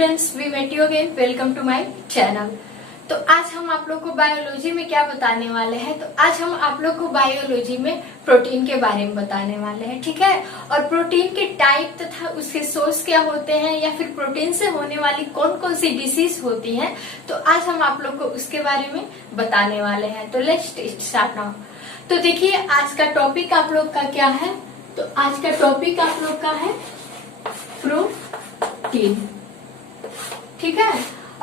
Students, we met you again. Welcome to my channel. तो आज हम आप लोग को बायोलॉजी में क्या बताने वाले हैं, तो आज हम आप लोग को बायोलॉजी में प्रोटीन के बारे में बताने वाले हैं, ठीक है। और प्रोटीन के टाइप तथा उसके सोर्स क्या होते हैं, या फिर प्रोटीन से होने वाली कौन कौन सी डिसीज होती हैं, तो आज हम आप लोग को उसके बारे में बताने वाले हैं। तो लेट्स स्टार्ट नाउ। तो देखिए, आज का टॉपिक आप लोग का क्या है, तो आज का टॉपिक आप लोग का है प्रोटीन, ठीक है।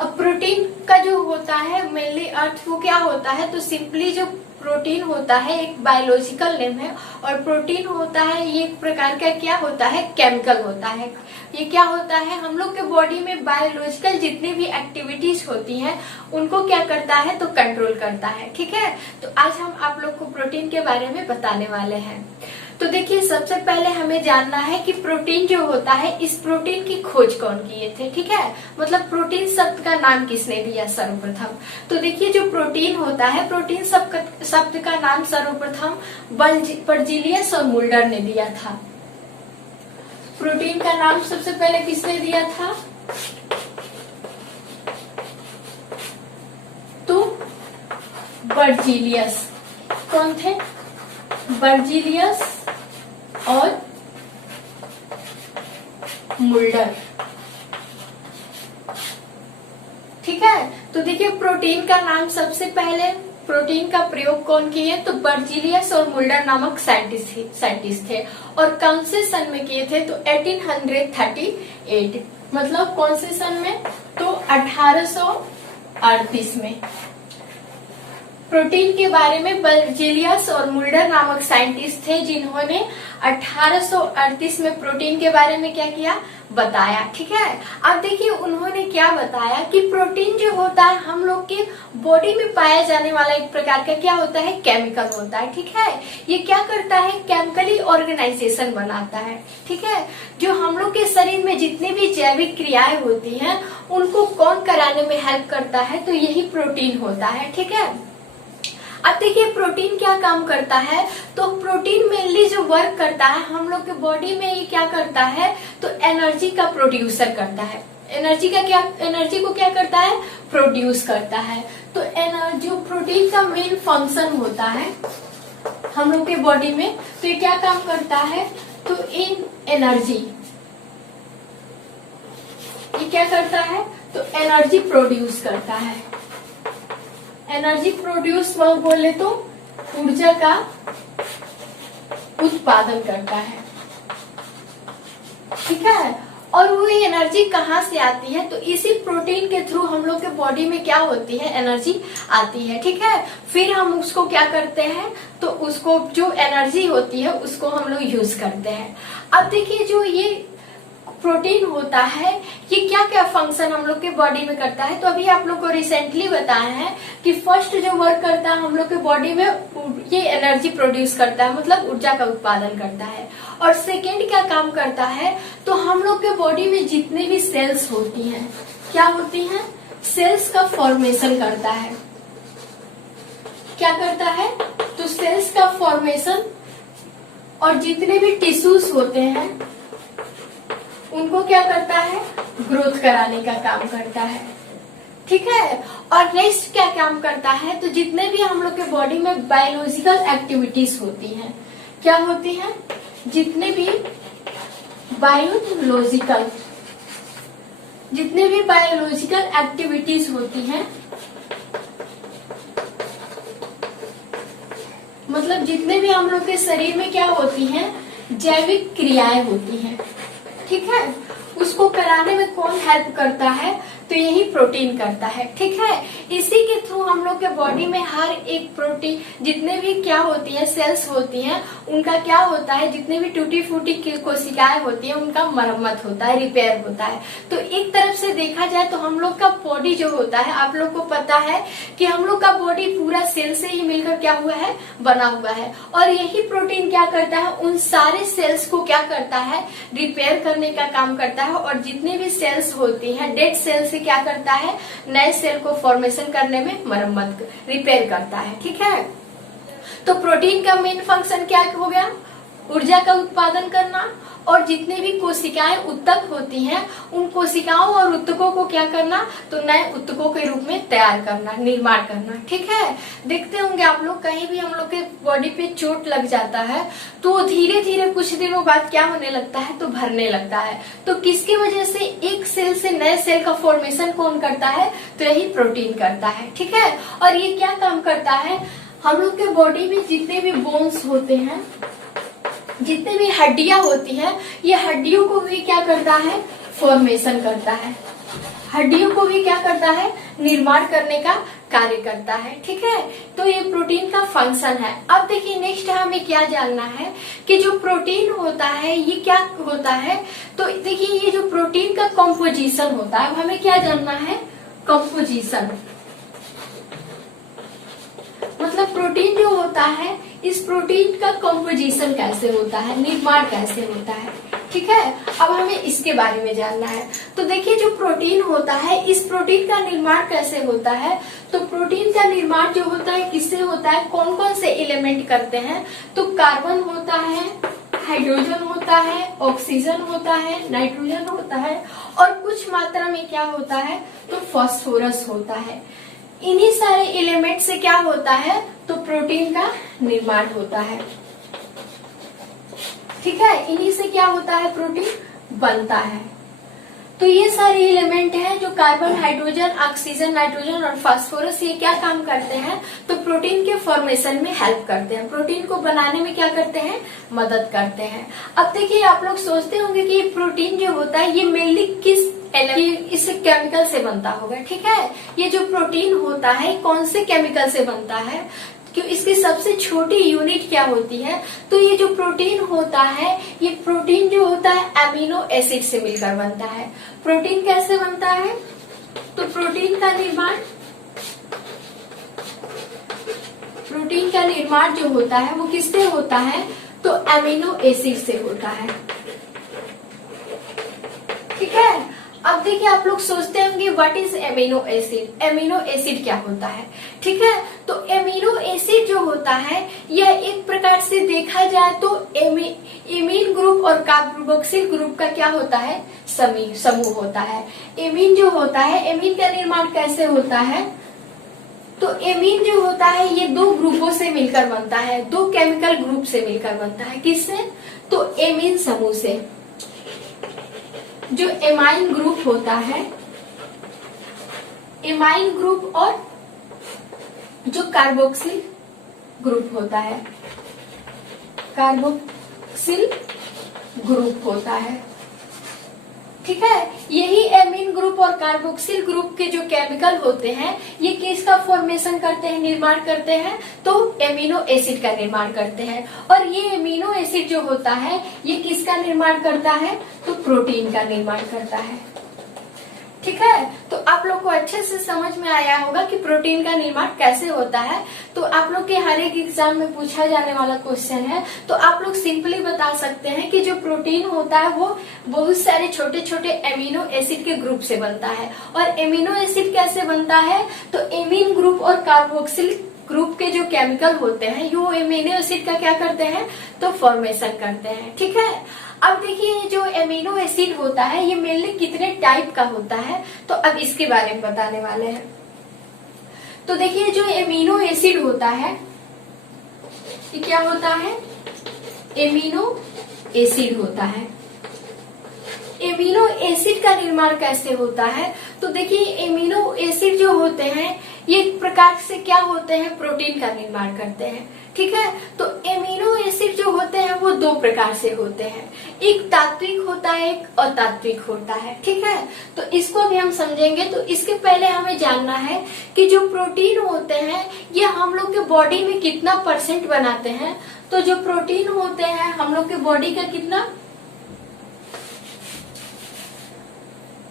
अब प्रोटीन का जो होता है मेनली अर्थ वो क्या होता है, तो सिंपली जो प्रोटीन होता है एक बायोलॉजिकल नेम है, और प्रोटीन होता है ये एक प्रकार का क्या होता है, केमिकल होता है। ये क्या होता है, हम लोग के बॉडी में बायोलॉजिकल जितनी भी एक्टिविटीज होती हैं उनको क्या करता है, तो कंट्रोल करता है, ठीक है। तो आज हम आप लोग को प्रोटीन के बारे में बताने वाले हैं। तो देखिए, सबसे पहले हमें जानना है कि प्रोटीन जो होता है, इस प्रोटीन की खोज कौन किए थे, ठीक है। मतलब प्रोटीन शब्द का नाम किसने दिया सर्वप्रथम। तो देखिए, जो प्रोटीन होता है, प्रोटीन शब्द का नाम सर्वप्रथम बर्जीलियस और मुल्डर ने दिया था। प्रोटीन का नाम सबसे पहले किसने दिया था, तो बर्जीलियस। कौन थे, बर्जीलियस और मुल्डर, ठीक है। तो देखिए, प्रोटीन का नाम सबसे पहले प्रोटीन का प्रयोग कौन किए, तो बर्जीलियस और मुल्डर नामक साइंटिस्ट थे। और कौन से सन में किए थे, तो 1838, मतलब कौन से सन में, तो 1838 में। प्रोटीन के बारे में बर्जीलियस और मुल्डर नामक साइंटिस्ट थे, जिन्होंने 1838 में प्रोटीन के बारे में क्या किया, बताया, ठीक है। अब देखिए, उन्होंने क्या बताया कि प्रोटीन जो होता है हम लोग के बॉडी में पाया जाने वाला एक प्रकार का क्या होता है, केमिकल होता है, ठीक है। ये क्या करता है, केमिकली ऑर्गेनाइजेशन बनाता है, ठीक है। जो हम लोग के शरीर में जितनी भी जैविक क्रियाएं होती हैं उनको कौन कराने में हेल्प करता है, तो यही प्रोटीन होता है, ठीक है। अब देखिए, प्रोटीन क्या काम करता है, तो प्रोटीन मेनली जो वर्क करता है हम लोग के बॉडी में, ये क्या करता है, तो एनर्जी का प्रोड्यूसर करता है। एनर्जी को क्या करता है, प्रोड्यूस करता है। तो जो प्रोटीन का मेन फंक्शन होता है हम लोग के बॉडी में, तो ये क्या काम करता है, तो इन एनर्जी, ये क्या करता है, तो एनर्जी प्रोड्यूस करता है। एनर्जी प्रोड्यूस बोले तो ऊर्जा का उत्पादन करता है, ठीक है। और वो एनर्जी कहाँ से आती है, तो इसी प्रोटीन के थ्रू हम लोग के बॉडी में क्या होती है, एनर्जी आती है, ठीक है। फिर हम उसको क्या करते हैं, तो उसको जो एनर्जी होती है उसको हम लोग यूज करते हैं। अब देखिए, जो ये प्रोटीन होता है ये क्या क्या फंक्शन हम लोग के बॉडी में करता है, तो अभी आप लोग को रिसेंटली बताया है कि फर्स्ट जो वर्क करता है हम लोग के बॉडी में, ये एनर्जी प्रोड्यूस करता है, मतलब ऊर्जा का उत्पादन करता है। और सेकेंड क्या काम करता है, तो हम लोग के बॉडी में जितने भी सेल्स होती हैं, क्या होती हैं, सेल्स का फॉर्मेशन करता है। क्या करता है, तो सेल्स का फॉर्मेशन, और जितने भी टिश्यूज होते हैं उनको क्या करता है, ग्रोथ कराने का काम करता है, ठीक है। और नेक्स्ट क्या काम करता है, तो जितने भी हम लोग के बॉडी में बायोलॉजिकल एक्टिविटीज होती हैं, क्या होती हैं, जितने भी बायोलॉजिकल एक्टिविटीज होती हैं, मतलब जितने भी हम लोग के शरीर में क्या होती हैं, जैविक क्रियाएं होती हैं, ठीक है, उसको कराने में कौन हेल्प करता है, तो यही प्रोटीन करता है, ठीक है। इसी के थ्रू हम लोग के बॉडी में हर एक प्रोटीन, जितने भी क्या होती है, सेल्स होती हैं, उनका क्या होता है, जितने भी टूटी फूटी कोशिकाएं होती हैं उनका मरम्मत होता है, रिपेयर होता है। तो एक तरफ से देखा जाए तो हम लोग का बॉडी जो होता है, आप लोग को पता है कि हम लोग का बॉडी पूरा सेल से ही मिलकर क्या हुआ है, बना हुआ है। और यही प्रोटीन क्या करता है, उन सारे सेल्स को क्या करता है, रिपेयर करने का काम करता है। और जितने भी सेल्स होती हैं, डेड सेल से क्या करता है, नए सेल को फॉर्मेशन करने में मरम्मत, रिपेयर करता है, ठीक है। तो प्रोटीन का मेन फंक्शन क्या हो गया, ऊर्जा का उत्पादन करना, और जितने भी कोशिकाएं उत्तक होती हैं उन कोशिकाओं और उत्तकों को क्या करना, तो नए उत्तकों के रूप में तैयार करना, निर्माण करना। ठीक है, देखते होंगे आप लोग कहीं भी हम लोग के बॉडी पे चोट लग जाता है तो धीरे धीरे कुछ दिनों बाद क्या होने लगता है, तो भरने लगता है। तो किसकी वजह से, एक सेल से नए सेल का फॉर्मेशन कौन करता है, तो यही प्रोटीन करता है। ठीक है, और ये क्या काम करता है, हम लोग के बॉडी में जितने भी बोन्स होते हैं, जितने भी हड्डियां होती हैं, ये हड्डियों को भी क्या करता है, फॉर्मेशन करता है, हड्डियों को भी क्या करता है, निर्माण करने का कार्य करता है। ठीक है, तो ये प्रोटीन का फंक्शन है। अब देखिए नेक्स्ट हमें क्या जानना है कि जो प्रोटीन होता है ये क्या होता है, तो देखिए ये जो प्रोटीन का कॉम्पोजिशन होता है, हमें क्या जानना है, कॉम्पोजिशन मतलब प्रोटीन जो होता है, इस प्रोटीन का कॉम्पोजिशन कैसे होता है, निर्माण कैसे होता है। ठीक है, अब हमें इसके बारे में जानना है। तो देखिए जो प्रोटीन होता है, इस प्रोटीन का निर्माण कैसे होता है, तो प्रोटीन का निर्माण जो होता है किससे होता है, कौन कौन से एलिमेंट करते हैं, तो कार्बन होता है, हाइड्रोजन होता है, ऑक्सीजन होता है, नाइट्रोजन होता है, और कुछ मात्रा में क्या होता है, तो फास्फोरस होता है। इन्हीं सारे एलिमेंट से क्या होता है, तो प्रोटीन का निर्माण होता है। ठीक है, इन्हीं से क्या होता है, प्रोटीन बनता है। तो ये सारे एलिमेंट हैं जो कार्बन, हाइड्रोजन, ऑक्सीजन, नाइट्रोजन और फास्फोरस, ये क्या काम करते हैं, तो प्रोटीन के फॉर्मेशन में हेल्प करते हैं, प्रोटीन को बनाने में क्या करते हैं, मदद करते हैं। अब देखिए आप लोग सोचते होंगे कि प्रोटीन जो होता है ये मेनली किस इस केमिकल से बनता होगा। ठीक है, ये जो प्रोटीन होता है कौन से केमिकल से बनता है, कि इसकी सबसे छोटी यूनिट क्या होती है, तो ये जो प्रोटीन होता है, ये प्रोटीन जो होता है अमीनो एसिड से मिलकर बनता है। प्रोटीन कैसे बनता है, तो प्रोटीन का निर्माण जो होता है वो किससे होता है, तो अमीनो एसिड से होता है। ठीक है, अब देखिए आप लोग सोचते होंगे what is amino acid, amino acid क्या होता है। ठीक है, तो एमिनो एसिड जो होता है यह एक प्रकार से देखा जाए तो एमीन ग्रुप और कार्बोक्सिल ग्रुप का क्या होता है, समूह होता है। एमीन जो होता है, एमीन का निर्माण कैसे होता है, तो एमीन जो होता है ये दो ग्रुपों से मिलकर बनता है, दो केमिकल ग्रुप से मिलकर बनता है। किससे, तो एमीन समूह से। जो एमाइन ग्रुप होता है, एमाइन ग्रुप और जो कार्बोक्सिल ग्रुप होता है, कार्बोक्सिल ग्रुप होता है। ठीक है, यही एमीन ग्रुप और कार्बोक्सिल ग्रुप के जो केमिकल होते हैं ये किसका फॉर्मेशन करते हैं, निर्माण करते हैं, तो एमिनो एसिड का निर्माण करते हैं। और ये एमिनो एसिड जो होता है ये किसका निर्माण करता है, तो प्रोटीन का निर्माण करता है। ठीक है, तो आप लोग को अच्छे से समझ में आया होगा कि प्रोटीन का निर्माण कैसे होता है। तो आप लोग के हर एक एग्जाम में पूछा जाने वाला क्वेश्चन है, तो आप लोग सिंपली बता सकते हैं कि जो प्रोटीन होता है वो बहुत सारे छोटे छोटे एमिनो एसिड के ग्रुप से बनता है। और एमिनो एसिड कैसे बनता है, तो एमीन ग्रुप और कार्बोक्सिल ग्रुप के जो केमिकल होते हैं वो एमिनो एसिड का क्या करते हैं, तो फॉर्मेशन करते हैं। ठीक है, अब देखिए जो एमिनो एसिड होता है ये मेनली कितने टाइप का होता है, तो अब इसके बारे में बताने वाले हैं। तो देखिए जो एमिनो एसिड होता है ये क्या होता है, एमिनो एसिड होता है। एमिनो एसिड का निर्माण कैसे होता है, तो देखिए एमिनो एसिड जो होते हैं ये एक प्रकार से क्या होते हैं, प्रोटीन का निर्माण करते हैं। ठीक है, तो एमिनो एसिड जो होते हैं वो दो प्रकार से होते हैं, एक तात्विक होता है, एक अतात्विक होता है। ठीक है, तो इसको भी हम समझेंगे। तो इसके पहले हमें जानना है कि जो प्रोटीन होते हैं ये हम लोग के बॉडी में कितना परसेंट बनाते हैं। तो जो प्रोटीन होते हैं हम लोग के बॉडी का कितना,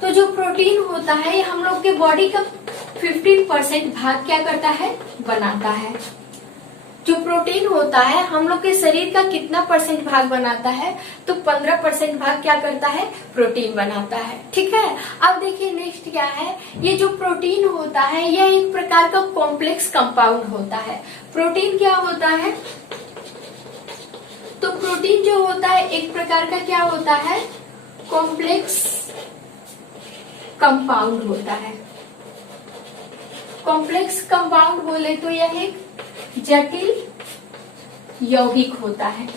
तो जो प्रोटीन होता है ये हम लोग के बॉडी का 15% भाग क्या करता है, बनाता है। जो प्रोटीन होता है हम लोग के शरीर का कितना परसेंट भाग बनाता है, तो 15% भाग क्या करता है, प्रोटीन बनाता है। ठीक है, अब देखिए नेक्स्ट क्या है, ये जो प्रोटीन होता है यह एक प्रकार का कॉम्प्लेक्स कंपाउंड होता है। प्रोटीन क्या होता है, तो प्रोटीन जो होता है एक प्रकार का क्या होता है, कॉम्प्लेक्स कंपाउंड होता है। कॉम्प्लेक्स कंपाउंड बोले तो यह एक जटिल यौगिक होता है,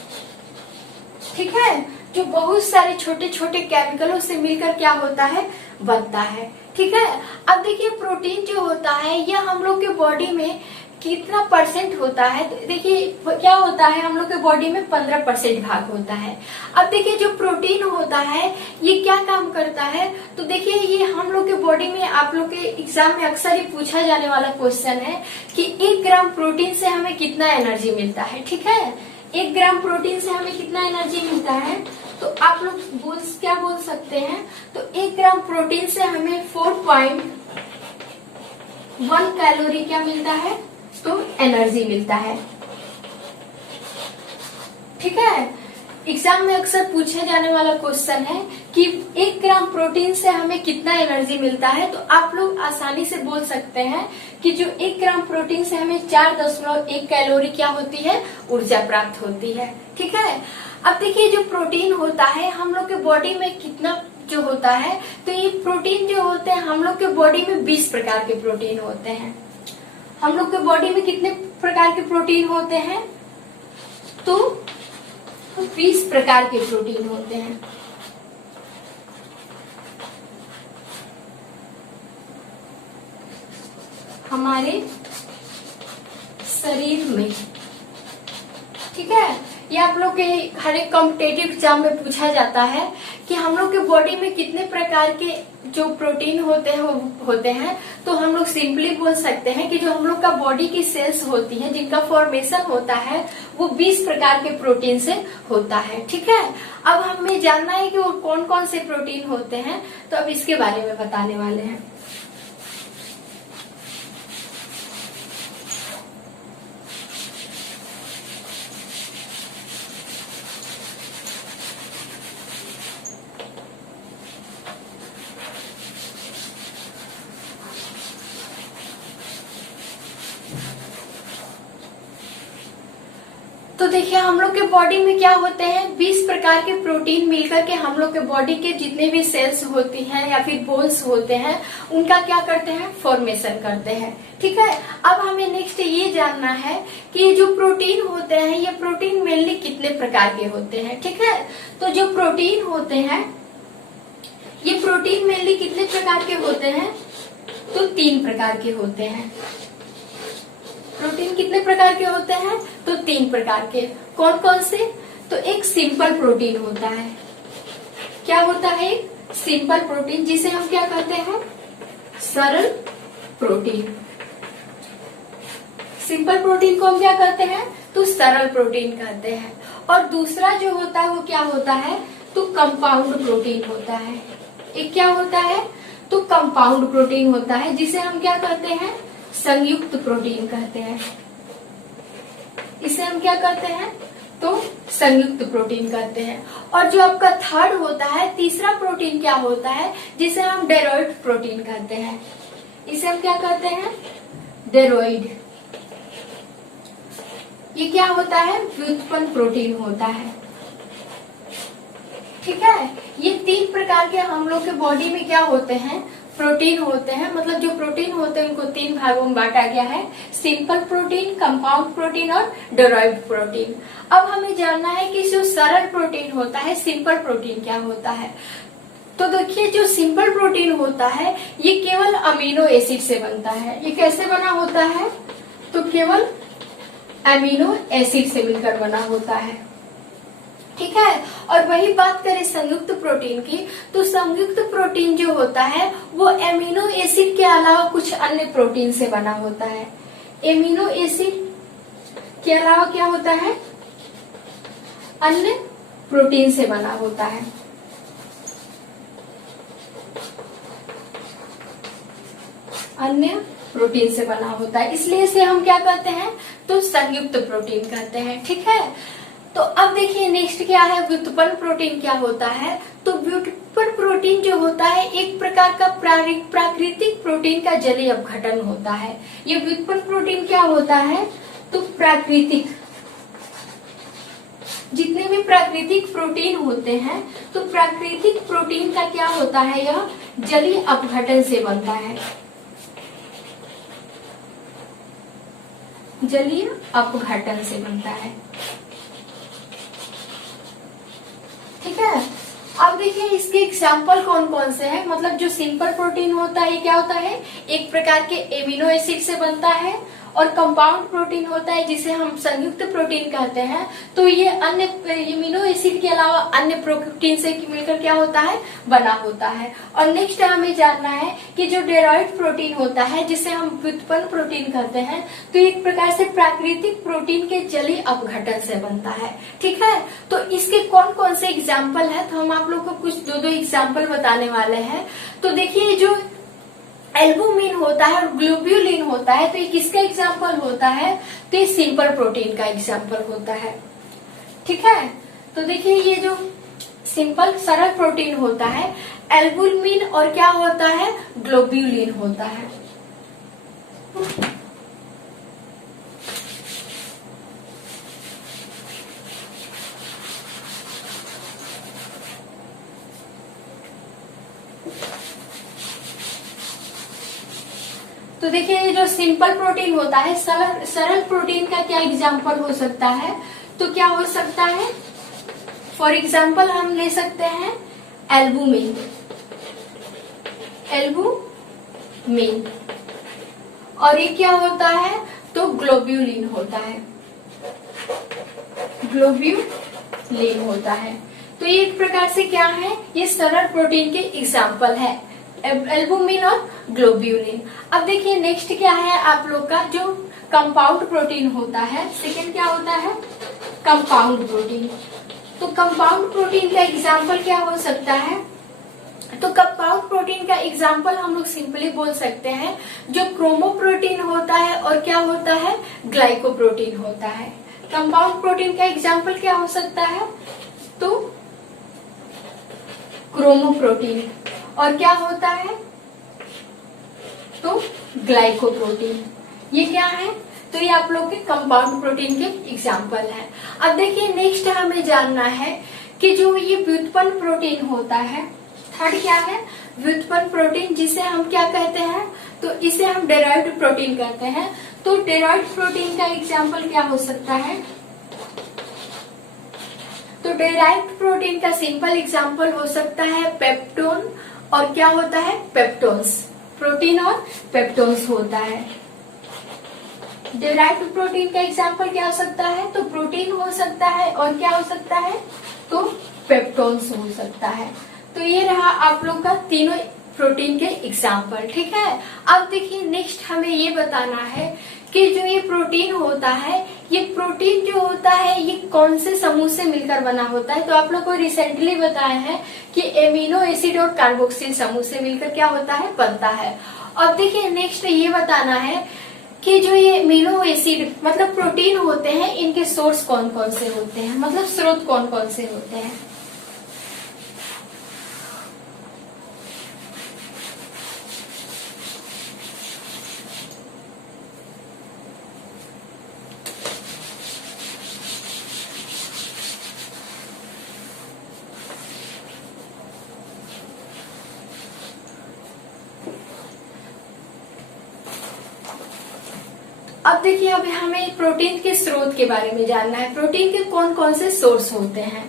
ठीक है, जो बहुत सारे छोटे छोटे केमिकलों से मिलकर क्या होता है, बनता है, ठीक है। अब देखिए प्रोटीन जो होता है यह हम लोग के बॉडी में कितना परसेंट होता है, तो देखिए क्या होता है, हम लोग के बॉडी में 15% भाग होता है। अब देखिए जो प्रोटीन होता है ये क्या काम करता है, तो देखिए ये हम लोग के बॉडी में, आप लोग के एग्जाम में अक्सर ही पूछा जाने वाला क्वेश्चन है कि 1 ग्राम प्रोटीन से हमें कितना एनर्जी मिलता है, ठीक है। 1 ग्राम प्रोटीन से हमें कितना एनर्जी मिलता है, तो आप लोग क्या बोल सकते हैं, तो 1 ग्राम प्रोटीन से हमें 4.1 कैलोरी क्या मिलता है, तो एनर्जी मिलता है, ठीक है। एग्जाम में अक्सर पूछे जाने वाला क्वेश्चन है कि 1 ग्राम प्रोटीन से हमें कितना एनर्जी मिलता है, तो आप लोग आसानी से बोल सकते हैं कि जो 1 ग्राम प्रोटीन से हमें 4.1 कैलोरी क्या होती है, ऊर्जा प्राप्त होती है, ठीक है। अब देखिए जो प्रोटीन होता है हम लोग के बॉडी में कितना जो होता है, तो ये प्रोटीन जो होते हैं हम लोग के बॉडी में 20 प्रकार के प्रोटीन होते हैं। हम लोग के बॉडी में कितने प्रकार के प्रोटीन होते हैं, तो 20 प्रकार के प्रोटीन होते हैं। हमारे शरीर में, ठीक है। ये आप लोग के हर एक कॉम्पिटेटिव एग्जाम में पूछा जाता है कि हम लोग के बॉडी में कितने प्रकार के जो प्रोटीन होते हैं, तो हम लोग सिंपली बोल सकते हैं कि जो हम लोग का बॉडी की सेल्स होती हैं जिनका फॉर्मेशन होता है वो 20 प्रकार के प्रोटीन से होता है, ठीक है। अब हमें जानना है कि वो कौन कौन से प्रोटीन होते हैं, तो अब इसके बारे में बताने वाले हैं। तो देखिए हम लोग के बॉडी में क्या होते हैं, 20 प्रकार के प्रोटीन मिलकर के हम लोग के बॉडी के जितने भी सेल्स होती हैं या फिर बोन्स होते हैं उनका क्या करते हैं, फॉर्मेशन करते हैं, ठीक है। अब हमें नेक्स्ट ये जानना है कि ये जो प्रोटीन होते हैं ये प्रोटीन मेनली कितने प्रकार के होते हैं, ठीक है। तो जो प्रोटीन होते हैं ये प्रोटीन मेनली कितने प्रकार के होते हैं, तो 3 प्रकार के होते हैं। प्रोटीन कितने प्रकार के होते हैं, तो 3 प्रकार के। कौन कौन से, तो एक सिंपल प्रोटीन होता है। क्या होता है, एक सिंपल प्रोटीन जिसे हम क्या कहते हैं, सरल प्रोटीन। सिंपल प्रोटीन को हम क्या कहते हैं, तो सरल प्रोटीन कहते हैं। और दूसरा जो होता है वो क्या होता है, तो कंपाउंड प्रोटीन होता है। एक क्या होता है, तो कंपाउंड प्रोटीन होता है जिसे हम क्या कहते हैं, संयुक्त प्रोटीन कहते हैं। इसे हम क्या कहते हैं, तो संयुक्त प्रोटीन कहते हैं। और जो आपका थर्ड होता है, तीसरा प्रोटीन क्या होता है, जिसे हम डेरोइड प्रोटीन कहते हैं। इसे हम क्या कहते हैं, डेरोइड। ये क्या होता है, व्युत्पन्न प्रोटीन होता है, ठीक है। ये 3 प्रकार के हम लोग के बॉडी में क्या होते हैं, प्रोटीन होते हैं। मतलब जो प्रोटीन होते हैं उनको 3 भागों में बांटा गया है, सिंपल प्रोटीन, कंपाउंड प्रोटीन और डेराइव्ड प्रोटीन। अब हमें जानना है कि जो सरल प्रोटीन होता है, सिंपल प्रोटीन क्या होता है। तो देखिए जो सिंपल प्रोटीन होता है ये केवल अमीनो एसिड से बनता है। ये कैसे बना होता है, तो केवल अमीनो एसिड से मिलकर बना होता है, ठीक है। और वही बात करें संयुक्त प्रोटीन की, तो संयुक्त प्रोटीन जो होता है वो एमिनो एसिड के अलावा कुछ अन्य प्रोटीन से बना होता है। एमिनो एसिड के अलावा क्या होता है, अन्य प्रोटीन से बना होता है। अन्य प्रोटीन से बना होता है, इसलिए इसे हम क्या कहते हैं, तो संयुक्त प्रोटीन कहते हैं, ठीक है। तो अब देखिए नेक्स्ट क्या है, व्युत्पन्न प्रोटीन क्या होता है। तो व्युत्पन्न प्रोटीन जो होता है एक प्रकार का प्राकृतिक प्रोटीन का जलीय अपघटन होता है। ये व्युत्पन्न प्रोटीन क्या होता है, तो प्राकृतिक जितने भी प्राकृतिक प्रोटीन होते हैं तो प्राकृतिक प्रोटीन का क्या होता है, यह जलीय अपघटन से बनता है, जलीय अपघटन से बनता है। ठीक है, अब देखिए इसके एग्जाम्पल कौन कौन से हैं। मतलब जो सिंपल प्रोटीन होता है ये क्या होता है, एक प्रकार के एमिनो एसिड से बनता है, और कंपाउंड प्रोटीन होता है जिसे हम संयुक्त प्रोटीन कहते हैं। तो ये अन्य एमिनो एसिड के अलावा अन्य प्रोटीन से मिलकर क्या होता है, बना होता है। और नेक्स्ट हमें जानना है कि जो डेराइव्ड प्रोटीन होता है जिसे हम व्युत्पन्न प्रोटीन कहते हैं, तो एक प्रकार से प्राकृतिक प्रोटीन के जलीय अपघटन से बनता है। ठीक है, तो इसके कौन कौन से एग्जाम्पल है, तो हम आप लोग को कुछ दो एग्जाम्पल बताने वाले हैं। तो देखिए जो एल्बुमिन होता है और ग्लोब्यूलिन होता है, तो ये किसका एग्जाम्पल होता है, तो ये सिंपल प्रोटीन का एग्जाम्पल होता है। ठीक है, तो देखिए ये जो सिंपल सरल प्रोटीन होता है एल्बुमिन और क्या होता है, ग्लोब्यूलिन होता है। तो देखिए जो सिंपल प्रोटीन होता है, सरल प्रोटीन का क्या एग्जाम्पल हो सकता है, तो क्या हो सकता है, फॉर एग्जाम्पल हम ले सकते हैं एल्बुमिन, एल्बुमिन, और ये क्या होता है, तो ग्लोब्यूलिन होता है, ग्लोब्यूलिन होता है। तो ये एक प्रकार से क्या है, ये सरल प्रोटीन के एग्जाम्पल है, एल्बुमिन और ग्लोब्यूलिन। अब देखिए नेक्स्ट क्या है आप लोग का, जो कंपाउंड प्रोटीन होता है, सेकेंड क्या होता है, कंपाउंड प्रोटीन। तो कंपाउंड प्रोटीन का एग्जाम्पल क्या हो सकता है, तो कंपाउंड प्रोटीन का एग्जाम्पल हम लोग सिंपली बोल सकते हैं जो क्रोमोप्रोटीन होता है और क्या होता है, ग्लाइकोप्रोटीन होता है। कंपाउंड प्रोटीन का एग्जाम्पल क्या हो सकता है, तो क्रोमोप्रोटीन, और क्या होता है, तो ग्लाइकोप्रोटीन। ये क्या है, तो ये आप लोग के कंपाउंड प्रोटीन के एग्जाम्पल है। अब देखिए नेक्स्ट हमें जानना है कि जो ये व्युत्पन्न प्रोटीन होता है, थर्ड क्या है, व्युत्पन्न प्रोटीन, जिसे हम क्या कहते हैं, तो इसे हम डेराइव्ड प्रोटीन कहते हैं। तो डेराइव्ड प्रोटीन का एग्जाम्पल क्या हो सकता है, तो डेराइव्ड प्रोटीन का सिंपल एग्जाम्पल हो सकता है पेप्टोन, और क्या होता है, पेप्टोन्स, प्रोटीन और पेप्टोन्स होता है। डेराइव्ड प्रोटीन का एग्जाम्पल क्या हो सकता है, तो प्रोटीन हो सकता है, और क्या हो सकता है, तो पेप्टोन्स हो सकता है। तो ये रहा आप लोग का तीनों प्रोटीन के एग्जाम्पल। ठीक है, अब देखिए नेक्स्ट हमें ये बताना है कि जो ये प्रोटीन होता है, ये प्रोटीन जो होता है ये कौन से समूह से मिलकर बना होता है। तो आप लोग को रिसेंटली बताया है कि एमिनो एसिड और कार्बोक्सिल समूह से मिलकर क्या होता है, बनता है। अब देखिए नेक्स्ट ये बताना है कि जो ये एमिनो एसिड मतलब प्रोटीन होते हैं, इनके सोर्स कौन कौन से होते हैं, मतलब स्रोत कौन कौन से होते हैं। अब देखिए अभी हमें प्रोटीन के स्रोत के बारे में जानना है, प्रोटीन के कौन कौन से सोर्स होते हैं।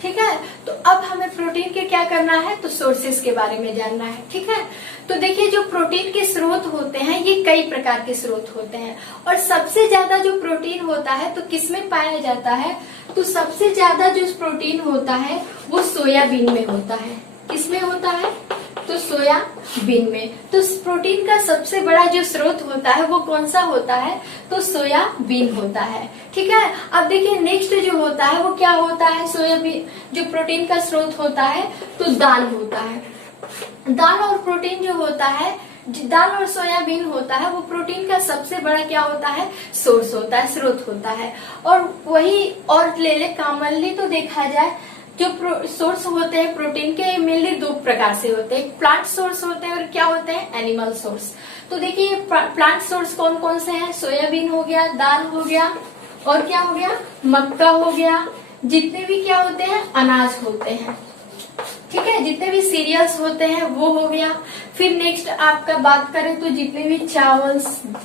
ठीक है, तो अब हमें प्रोटीन के क्या करना है, तो सोर्सेस के बारे में जानना है। ठीक है, तो देखिए जो प्रोटीन के स्रोत होते हैं ये कई प्रकार के स्रोत होते हैं, और सबसे ज्यादा जो प्रोटीन होता है तो किसमें पाया जाता है, तो सबसे ज्यादा जो प्रोटीन होता है वो सोयाबीन में होता है। किसमें होता है, तो सोयाबीन में। तो प्रोटीन का सबसे बड़ा जो स्रोत होता है वो कौन सा होता है, तो सोयाबीन होता है। ठीक है, अब देखिए नेक्स्ट जो होता है वो क्या होता है, सोयाबीन जो प्रोटीन का स्रोत होता है तो दाल होता है। दाल और प्रोटीन जो होता है, दाल और सोयाबीन होता है वो प्रोटीन का सबसे बड़ा क्या होता है, सोर्स होता है, स्रोत होता है। और वही और ले ले कॉमनली तो देखा जाए जो सोर्स होते हैं प्रोटीन के मेनली दो प्रकार से होते हैं, प्लांट सोर्स होते हैं और क्या होते हैं एनिमल सोर्स। तो देखिए प्लांट सोर्स कौन कौन से हैं, सोयाबीन हो गया, दाल हो गया और क्या हो गया मक्का हो गया, जितने भी क्या होते हैं अनाज होते हैं, ठीक है, जितने भी सीरियल्स होते हैं वो हो गया। फिर नेक्स्ट आपका बात करें तो जितने भी चावल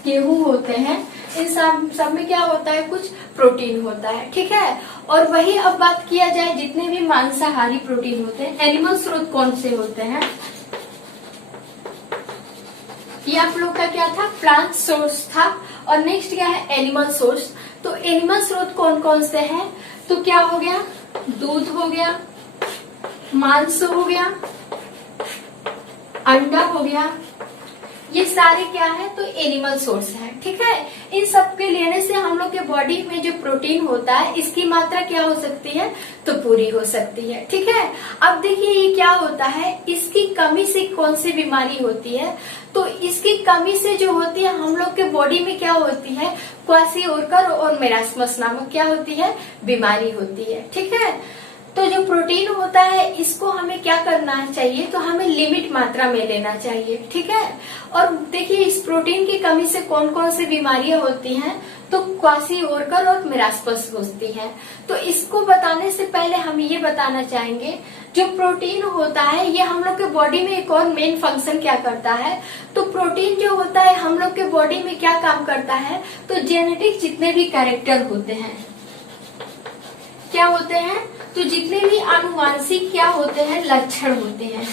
गेहूं होते हैं इन सब में क्या होता है कुछ प्रोटीन होता है, ठीक है। और वही अब बात किया जाए जितने भी मांसाहारी प्रोटीन होते हैं, एनिमल स्रोत कौन से होते हैं, ये आप लोग का क्या था प्लांट सोर्स था और नेक्स्ट क्या है एनिमल सोर्स। तो एनिमल स्रोत कौन कौन से हैं, तो क्या हो गया दूध हो गया, मांस हो गया, अंडा हो गया, ये सारे क्या है तो एनिमल सोर्स है, ठीक है। इन सब के लेने से हम लोग के बॉडी में जो प्रोटीन होता है इसकी मात्रा क्या हो सकती है तो पूरी हो सकती है, ठीक है। अब देखिए ये क्या होता है, इसकी कमी से कौन सी बीमारी होती है, तो इसकी कमी से जो होती है हम लोग के बॉडी में क्या होती है क्वासिओरकर और मेरास्मस नामक क्या होती है बीमारी होती है, ठीक है। तो जो प्रोटीन होता है इसको हमें क्या करना चाहिए, तो हमें लिमिट मात्रा में लेना चाहिए, ठीक है। और देखिए इस प्रोटीन की कमी से कौन कौन सी बीमारियां होती हैं, तो क्वासिओरकर और मेरास्मस होती हैं। तो इसको बताने से पहले हम ये बताना चाहेंगे जो प्रोटीन होता है ये हम लोग के बॉडी में एक और मेन फंक्शन क्या करता है, तो प्रोटीन जो होता है हम लोग के बॉडी में क्या काम करता है, तो जेनेटिक जितने भी कैरेक्टर होते हैं क्या होते हैं, तो जितने भी आनुवांशिक क्या होते हैं लक्षण होते हैं,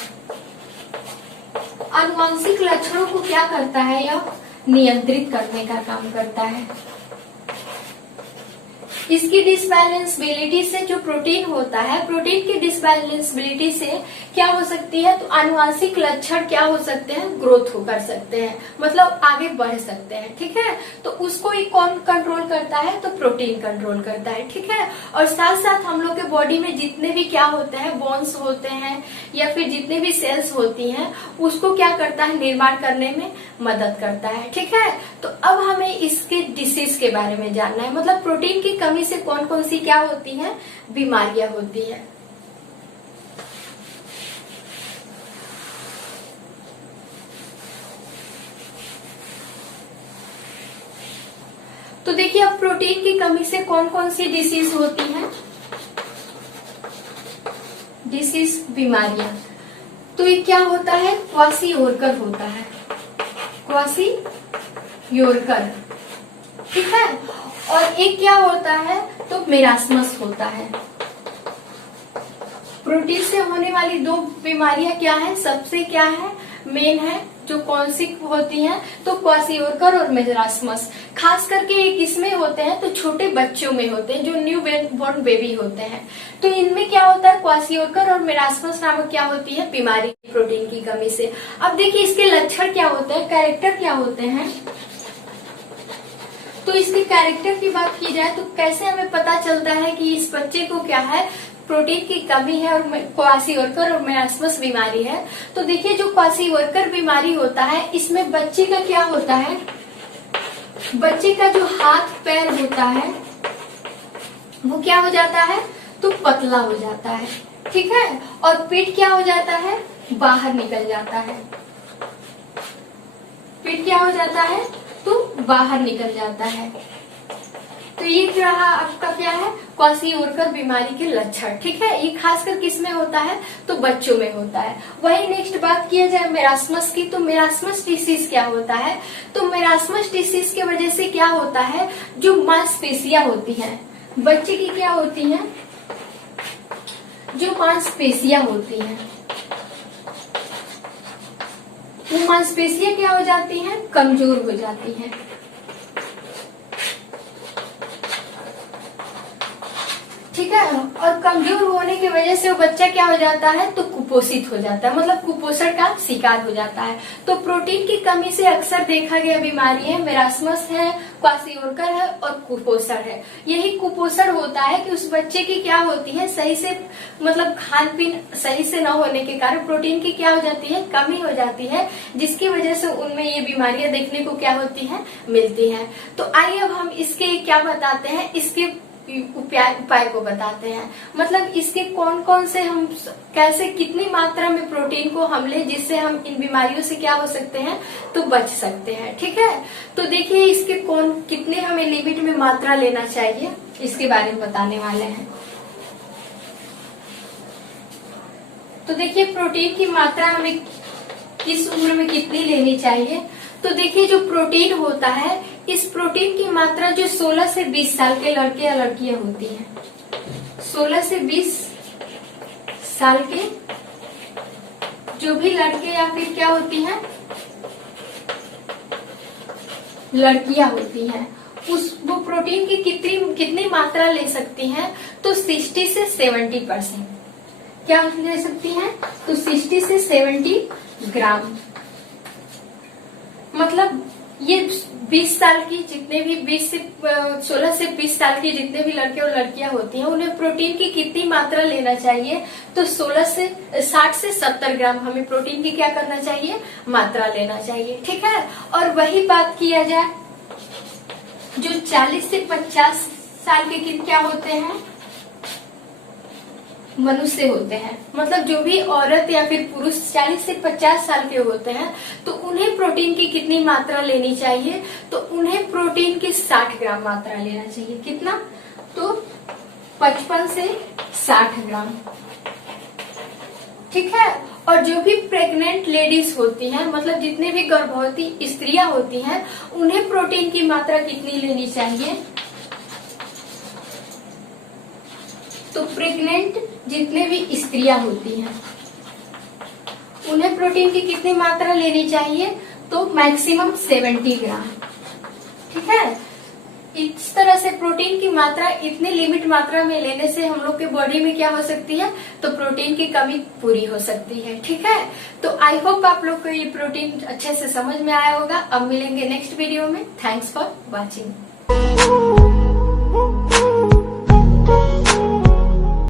आनुवांशिक लक्षणों को क्या करता है यह नियंत्रित करने का काम करता है। इसकी डिसबैलेंसबिलिटी से जो प्रोटीन होता है, प्रोटीन की डिसबैलेंसबिलिटी से क्या हो सकती है, तो आनुवांशिक लक्षण क्या हो सकते हैं ग्रोथ हो कर सकते हैं, मतलब आगे बढ़ सकते हैं, ठीक है। तो उसको ही कौन कंट्रोल करता है, तो प्रोटीन कंट्रोल करता है, ठीक है। और साथ साथ हम लोग के बॉडी में जितने भी क्या होते हैं बोन्स होते हैं या फिर जितने भी सेल्स होती हैं उसको क्या करता है निर्माण करने में मदद करता है, ठीक है। तो अब हमें इसके डिसीज के बारे में जानना है, मतलब प्रोटीन की कमी से कौन कौन सी क्या होती हैं बीमारियां होती है। तो देखिए अब प्रोटीन की कमी से कौन कौन सी डिसीज होती हैं, डिसीज बीमारियां, तो ये क्या होता है क्वासिओरकर होता है, क्वासिओरकर, ठीक है। और एक क्या होता है तो मेरास्मस होता है। प्रोटीन से होने वाली दो बीमारियां क्या है, सबसे क्या है मेन है जो कौन सी होती हैं, तो क्वासिओरकर और मेरास्मस। खास करके ये किसमें होते हैं, तो छोटे बच्चों में होते हैं जो न्यू बॉर्न बेबी होते हैं। तो इनमें क्या होता है क्वासिओरकर और मेरास्मस नामक क्या होती है बीमारी प्रोटीन की कमी से। अब देखिए इसके लक्षण क्या होते हैं, कैरेक्टर क्या होते हैं, तो इसके कैरेक्टर की बात की जाए तो कैसे हमें पता चलता है कि इस बच्चे को क्या है प्रोटीन की कमी है और क्वासिओरकर और मेरास्मस बीमारी है। तो देखिए जो क्वासिओरकर बीमारी होता है इसमें बच्चे का क्या होता है, बच्चे का जो हाथ पैर होता है वो क्या हो जाता है तो पतला हो जाता है, ठीक है। और पेट क्या हो जाता है बाहर निकल जाता है, पेट क्या हो जाता है तो बाहर निकल जाता है। तो ये रहा आपका क्या है क्वासिओरकर बीमारी के लक्षण, ठीक है। ये खासकर किस में होता है तो बच्चों में होता है। वही नेक्स्ट बात किया जाए मेरास्मस की, तो मेरास्मस डिसीज क्या होता है, तो मेरास्मस डिसीज के वजह से क्या होता है जो मांसपेशियां होती हैं बच्चे की क्या होती हैं, जो मांसपेशियां होती हैं वो मांसपेशियां क्या हो जाती हैं कमजोर हो जाती हैं, ठीक है। और कमजोर होने की वजह से वो बच्चा क्या हो जाता है तो कुपोषित हो जाता है, मतलब कुपोषण का शिकार हो जाता है। तो प्रोटीन की कमी से अक्सर देखा गया बीमारी है मेरास्मस है, क्वासिओरकर है और कुपोषण है। यही कुपोषण होता है कि उस बच्चे की क्या होती है सही से मतलब खान पीन सही से न होने के कारण प्रोटीन की क्या हो जाती है कमी हो जाती है, जिसकी वजह से उनमें ये बीमारियां देखने को क्या होती है मिलती है। तो आइए अब हम इसके क्या बताते हैं, इसके उपाय को बताते हैं। मतलब इसके कौन कौन से हम कैसे कितनी मात्रा में प्रोटीन को हम लें जिससे हम इन बीमारियों से क्या हो सकते हैं तो बच सकते हैं। ठीक है, तो देखिए इसके कितने हमें लिमिट में मात्रा लेना चाहिए इसके बारे में बताने वाले हैं। तो देखिए प्रोटीन की मात्रा हमें किस उम्र में कितनी लेनी चाहिए। तो देखिए जो प्रोटीन होता है, इस प्रोटीन की मात्रा जो 16 से 20 साल के लड़के या लड़कियां होती हैं, 16 से 20 साल के जो भी लड़के या फिर क्या होती हैं लड़कियां होती हैं, वो प्रोटीन की कितनी मात्रा ले सकती हैं तो 60 से 70% क्या ले सकती हैं तो 60 से 70 ग्राम। मतलब ये 20 साल की जितने भी 16 से 20 साल की जितने भी लड़के और लड़कियां होती हैं उन्हें प्रोटीन की कितनी मात्रा लेना चाहिए तो 60 से 70 ग्राम हमें प्रोटीन की क्या करना चाहिए मात्रा लेना चाहिए। ठीक है, और वही बात किया जाए जो 40 से 50 साल के क्या होते हैं मनुष्य होते हैं, मतलब जो भी औरत या फिर पुरुष 40 से 50 साल के होते हैं तो उन्हें प्रोटीन की कितनी मात्रा लेनी चाहिए तो उन्हें प्रोटीन की 60 ग्राम मात्रा लेना चाहिए। कितना तो 55 से 60 ग्राम। ठीक है, और जो भी प्रेग्नेंट लेडीज होती हैं, मतलब जितने भी गर्भवती स्त्रियां होती हैं उन्हें प्रोटीन की मात्रा कितनी लेनी चाहिए तो प्रेग्नेंट जितने भी स्त्रियां होती हैं उन्हें प्रोटीन की कितनी मात्रा लेनी चाहिए तो मैक्सिमम 70 ग्राम। ठीक है, इस तरह से प्रोटीन की मात्रा इतने लिमिट मात्रा में लेने से हम लोग के बॉडी में क्या हो सकती है तो प्रोटीन की कमी पूरी हो सकती है। ठीक है, तो आई होप आप लोग को ये प्रोटीन अच्छे से समझ में आया होगा। अब मिलेंगे नेक्स्ट वीडियो में। Thanks for watching.